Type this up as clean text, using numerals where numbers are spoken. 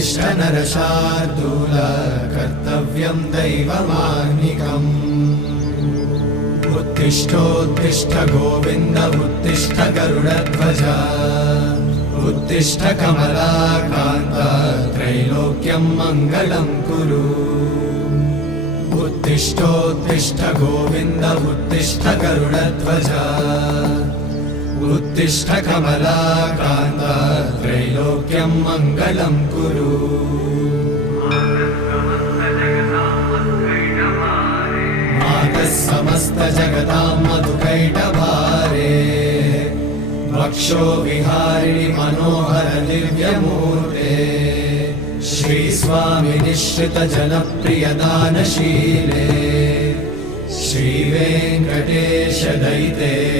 उत्तिष्ठ नरशार्दूल कर्तव्यं दैवमाह्निकम् उत्तिष्ठोत्तिष्ठ गोविन्द उत्तिष्ठ गरुडध्वज उत्तिष्ठ कमलाकान्त त्रैलोक्यं मङ्गलं कुरु उत्तिष्ठोत्तिष्ठ गोविन्द उत्तिष्ठ गरुडध्वज उत्तिष्ठ कमलाकान्त त्रैलोक्यं मङ्गलं कुरु मातः समस्त जगतां मधुकैटभारे वक्षो विहारिणि मनोहर दिव्यमूर्ते श्रीस्वामि निश्रित जनप्रिय दानशीले श्रीवेङ्कटेश दयिते